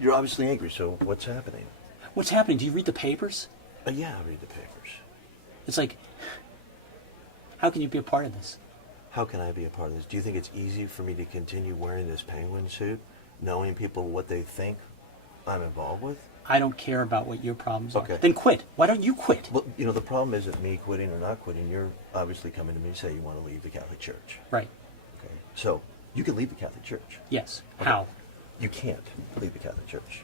You're obviously angry, so what's happening? What's happening? Do you read the papers? Yeah, I read the papers. It's like, how can you be a part of this? How can I be a part of this? Do you think it's easy for me to continue wearing this penguin suit, knowing people what they think I'm involved with? I don't care about what your problems are. Okay. Then quit. Why don't you quit? Well, you know, the problem isn't me quitting or not quitting. You're obviously coming to me to say you want to leave the Catholic Church. Right. Okay. So, you can leave the Catholic Church. Yes. Okay. How? You can't leave the Catholic Church.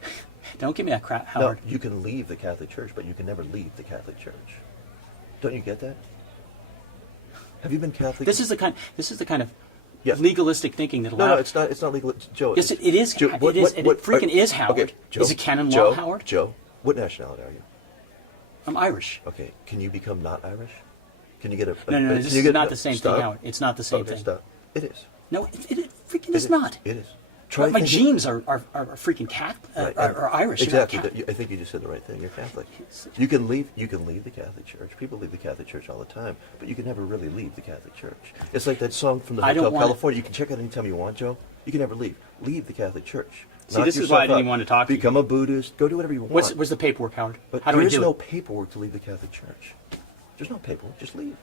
Don't give me that crap, Howard. No, you can leave the Catholic Church, but you can never leave the Catholic Church. Don't you get that? Have you been Catholic? This is the kind of Yes. legalistic thinking that allows. No, it's not. It's not legal, Joe. Yes, it is. Joe, It freaking is, Howard. Okay, Joe, Is it canon Joe, law, Howard? Joe, what nationality are you? I'm Irish. Okay, can you become not Irish? Can you get a? No, this is not the same stop. thing, Howard. It's not the same Okay, thing. stop. It is. No, it freaking is not. It is. My genes are freaking Right, are Irish. Exactly. You're not I think you just said the right thing. You're Catholic. You can leave the Catholic Church. People leave the Catholic Church all the time, but you can never really leave the Catholic Church. It's like that song from the Hotel California. You can check it anytime you want, Joe. You can never leave. Leave the Catholic Church. See, this is why I didn't even want to talk to you. Become a Buddhist. Go do whatever you want. Where's the paperwork, Howard? But How do there I is do no it? paperwork to leave the Catholic Church. There's no paperwork. Just leave.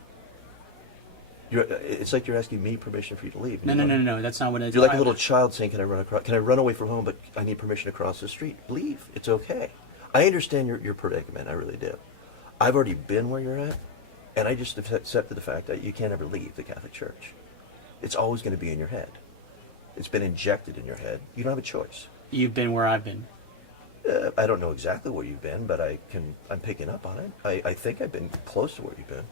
It's like you're asking me permission for you to leave. No. That's not what I do. You're like a little child saying, "Can I run away from home? But I need permission to cross the street." Leave. It's okay. I understand your predicament. I really do. I've already been where you're at, and I just accepted the fact that you can't ever leave the Catholic Church. It's always going to be in your head. It's been injected in your head. You don't have a choice. You've been where I've been. I don't know exactly where you've been, but I'm picking up on it. I think I've been close to where you've been.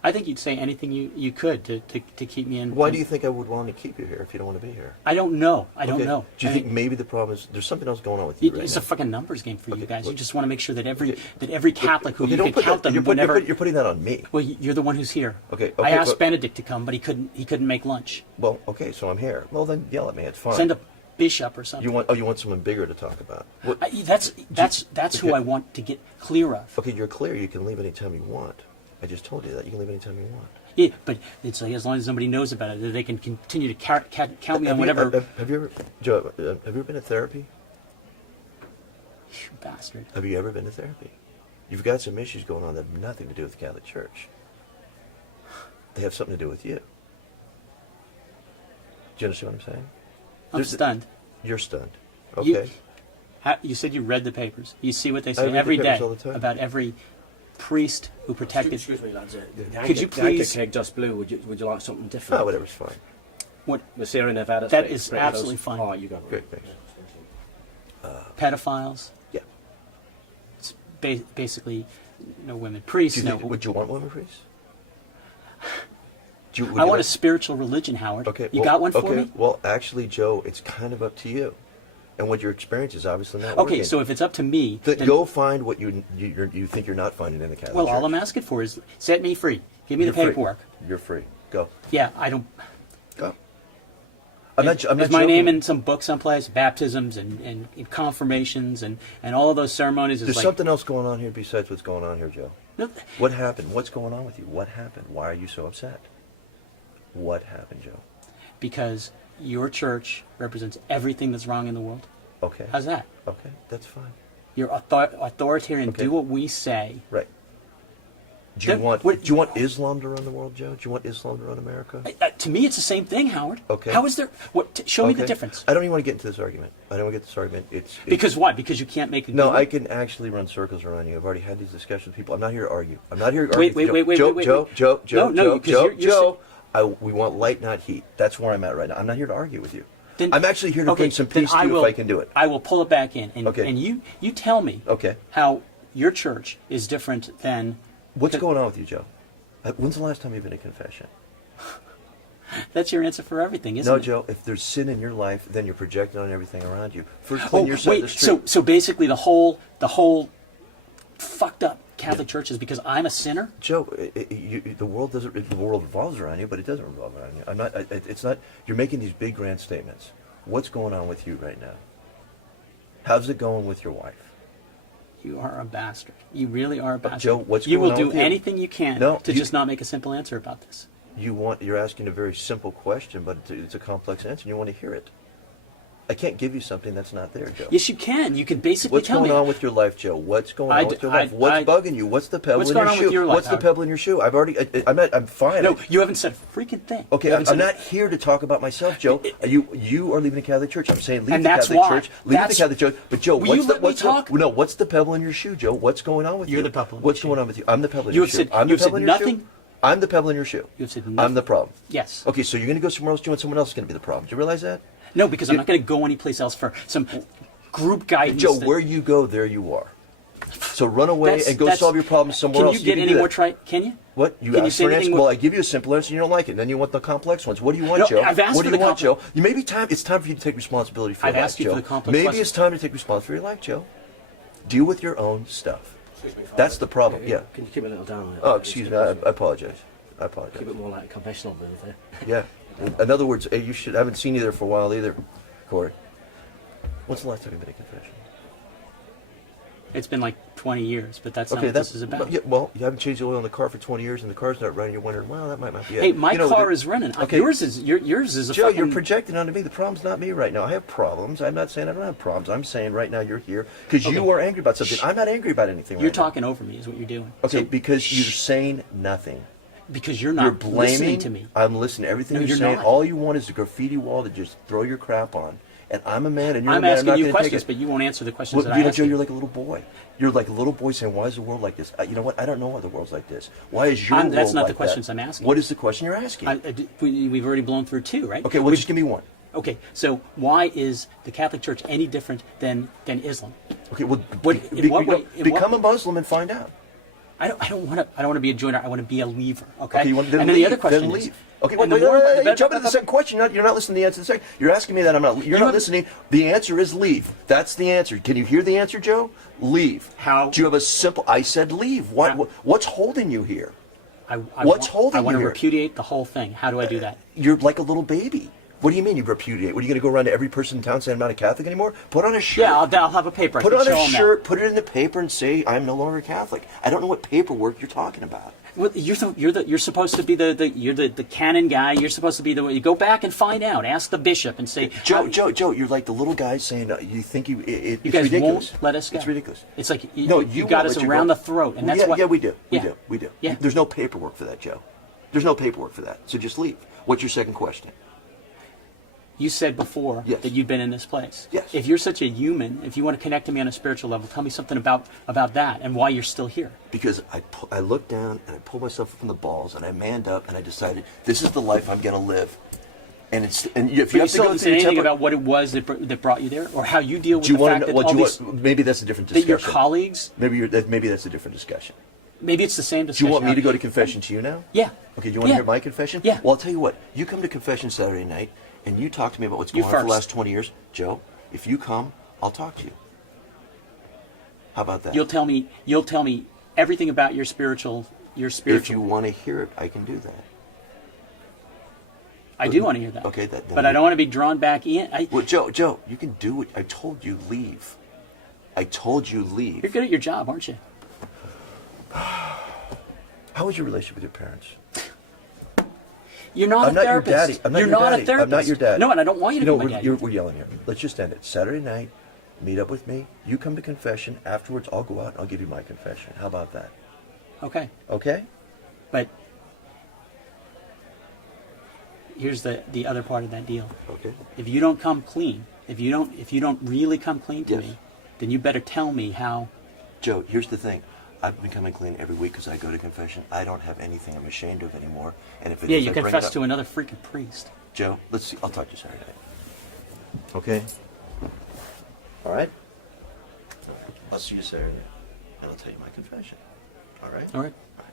I think you'd say anything you could to keep me in. Why do you think I would want to keep you here if you don't want to be here? I don't know. I don't know. Do you think maybe the problem is there's something else going on with you right It's now? a fucking numbers game for you guys. well- You just want to make sure that every Catholic who you don't can put count that, them whenever. you're putting that on me. Well, you're the one who's here. Okay, I asked but- Benedict to come, but he couldn't make lunch. Well, okay, so I'm here. Well, then yell at me. It's fine. Send a bishop or something. You want someone bigger to talk about? What, That's who okay. I want to get clear of. Okay, you're clear. You can leave anytime you want. I just told you that. You can leave anytime you want. Yeah, but it's like as long as somebody knows about it, that they can continue to count me on whatever. Have you ever, Joe? Have you ever been to therapy? You bastard. Have you ever been to therapy? You've got some issues going on that have nothing to do with the Catholic Church. They have something to do with you. Do you understand what I'm saying? I'm stunned. You're stunned. Okay. You said you read the papers. You see what they I say read the every papers day all the time. about every priest who protected. Excuse me, lads. Could you please? Keg just blue. Would you like something different? Oh, whatever's fine. What The Syria Nevada. That is absolutely fine. Oh, you go. Great, thanks. pedophiles? Yeah. It's basically no women priests. Would you want women priests? I want a spiritual religion, Howard. Okay, you got one for me? Well, actually, Joe, it's kind of up to you. And what your experience is obviously not Okay, working. so if it's up to me... Then go find what you think you're not finding in the Catholic Church. Well, all I'm asking for is set me free. Give me You're the paperwork. Free. You're free. Go. Yeah, I don't... Go. I'm not is my joking. name in some book someplace? Baptisms and confirmations and all of those ceremonies. There's something else going on here besides what's going on here, Joe. No, What happened? What's going on with you? What happened? Why are you so upset? What happened, Joe? because your church represents everything that's wrong in the world. Okay. How's that? Okay, that's fine. You're authoritarian. Okay. Do what we say. Right. Do you What- want Islam to run the world, Joe? Do you want Islam to run America? To me, it's the same thing, Howard. Okay. How is there? Show me the Okay. difference. I don't even want to get into this argument. It's Because what? Because you can't make a No, good I one? can actually run circles around you. I've already had these discussions with people. I'm not here to argue. I'm not here to argue. Wait, Joe, wait. Joe, No, 'cause you're Joe. We want light, not heat. That's where I'm at right now. I'm not here to argue with you. Then- I'm actually here to okay, bring some then peace to you if I can do it. I will pull it back in, and, Okay. and you tell me Okay. how your church is different than... What's going on with you, Joe? When's the last time you've been to confession? That's your answer for everything, isn't No, it? Joe. If there's sin in your life, then you're projecting on everything around you. First, clean your side of the wait, street. so basically the whole fucked up Catholic Church is because I'm a sinner? Joe, the world doesn't. The world revolves around you, but it doesn't revolve around you. I'm not. It's not. You're making these big grand statements. What's going on with you right now? How's it going with your wife? You are a bastard. You really are a bastard. Joe, what's you going will on do with you? anything you can to just not make a simple answer about this. You're asking a very simple question, but it's a complex answer, and you want to hear it. I can't give you something that's not there, Joe. Yes, you can. You can basically What's tell going me. on with your life, Joe? What's going on with your life? I- What's bugging you? What's the pebble What's in your going on shoe? with your life, What's the Howard? pebble in your shoe? I'm fine. No, you haven't said a freaking thing. Okay, You haven't I'm said- not here to talk about myself, Joe. You are leaving the Catholic Church. I'm saying leave And the that's Catholic why. Church. Leave the That's- Catholic Church. But Joe, Will you let me what's talk? no? What's the pebble in your shoe, Joe? What's going on with you? You're the pebble in What's the going shoe. on with you? I'm the pebble in You your have shoe. said- I'm you the have pebble in said your shoe. nothing. I'm the pebble in your shoe. You have said I'm nothing. the problem. Yes. Okay, so you're going to go somewhere else, Joe, and someone else is going to be the problem. Do you realize that? No, because I'm not going to go anyplace else for some group guidance. Joe, that- where you go, there you are. So run away That's- and go that's- solve your problems somewhere else. Can you get can any do more that. Can you? What? You Can you ask say for an anything answer? more- Well, I give you a simple answer and you don't like it. And then you want the complex ones. What do you want, No, Joe? I've asked what for do you the want, complex- Joe? It's time for you to take responsibility for I've your life, asked you for Joe. the complex Maybe questions. it's time to take responsibility for your life, Joe. Deal with your own stuff. That's the problem. Yeah. Can you keep it a little down? Oh, excuse me. I apologize. I apologize. Keep it more like a confessional booth there. Yeah. In other words, hey, I haven't seen you there for a while either, Corey. When's the last time you've been in confession? It's been like 20 years, but that's not Okay, what this is about. Yeah, well, you haven't changed the oil in the car for 20 years, and the car's not running. You're wondering, well, that might not be it. Hey, my You know, car the- is running. Okay. Yours is a Joe, fucking... you're projecting onto me. The problem's not me right now. I have problems. I'm not saying I don't have problems. I'm saying right now you're here because you Okay. are angry about something. I'm not angry about anything. You're right now. talking over me is what you're doing. Okay, So- because you're saying nothing. because you're not You're blaming. listening to me. I'm listening to everything No, you're you're saying. not. All you want is a graffiti wall to just throw your crap on. And I'm a man, and you're I'm a man. asking not you gonna questions, take but it. you won't answer the questions Well, that you I know, ask Joe, you. you're like a little boy. You're like a little boy saying, "Why is the world like this?" You know what? I don't know why the world's like this. Why is your world That's not like the questions that? I'm asking. What is the question you're asking? We've already blown through two, right? Okay, well, just give me one. Okay, so why is the Catholic Church any different than Islam? Okay, well, In what way- in become what- a Muslim and find out. I don't want to be a joiner. I want to be a lever. Okay. Okay, you want, then and then leave, the other question then is. leave. Okay, and wait, the more- you're jumping to the second question. You're not listening to the answer to the second. You're asking me that I'm not. You're not haven't- listening. The answer is leave. That's the answer. Can you hear the answer, Joe? Leave. How- Do you have a simple? I said leave. What's holding you here? What's holding I want you to here? repudiate the whole thing. How do I do that? You're like a little baby. What do you mean you repudiate? What are you going to go around to every person in town saying I'm not a Catholic anymore? Put on a shirt. Yeah, I'll have a paper. I Put can on show a 'em that. shirt. Put it in the paper and say I'm no longer Catholic. I don't know what paperwork you're talking about. Well, you're supposed to be the canon guy. You're supposed to be you go back and find out. Ask the bishop and say, Joe, you're like the little guy saying you think You it's guys ridiculous. won't let us go. It's ridiculous. It's like you won't got us let you around go. the throat, and Well, that's yeah, what. yeah, we do. Yeah. We do. Yeah. There's no paperwork for that, Joe. There's no paperwork for that. So just leave. What's your second question? You said before Yes. that you'd been in this place. Yes. If you're such a human, if you want to connect to me on a spiritual level, tell me something about that and why you're still here. Because I looked down and I pulled myself up from the balls and I manned up and I decided this is the life I'm going to live. And if But you you have to still go haven't through said the anything temper- about what it was that brought you there, or how you deal with do you the want fact to that know all what these, maybe that's a different that discussion. your colleagues, Maybe that's a different discussion. maybe it's the same Do discussion. you want me to go to confession to you now? Yeah. Okay, do you want to Yeah. hear my confession? Yeah. Well, I'll tell you what. You come to confession Saturday night, and you talk to me about what's You going on for the first. last 20 years. Joe, if you come, I'll talk to you. How about that? You'll tell me everything about your spiritual. If you want to hear it, I can do that. I do want to hear that. Okay, but I don't want to be drawn back in. Well, Joe, you can do it. I told you leave. I told you leave. You're good at your job, aren't you? How was your relationship with your parents? You're not I'm a not your therapist. daddy. I'm not You're your not daddy. a therapist. I'm not your dad. No, and I don't want you to be my daddy. We're yelling here. Let's just end it. Saturday night, meet up with me. You come to confession. Afterwards, I'll go out and I'll give you my confession. How about that? Okay. Okay? But here's the other part of that deal. Okay. If you don't come clean, if you don't really come clean to Yes. me, then you better tell me how. Joe, here's the thing. I've been coming clean every week because I go to confession. I don't have anything I'm ashamed of anymore. And if it Yeah, is, you I bring it confess up. to another freaking priest. Joe, let's see. I'll talk to you Saturday night. Okay? All right? I'll see you Saturday. And I'll tell you my confession. All right? All right. All right.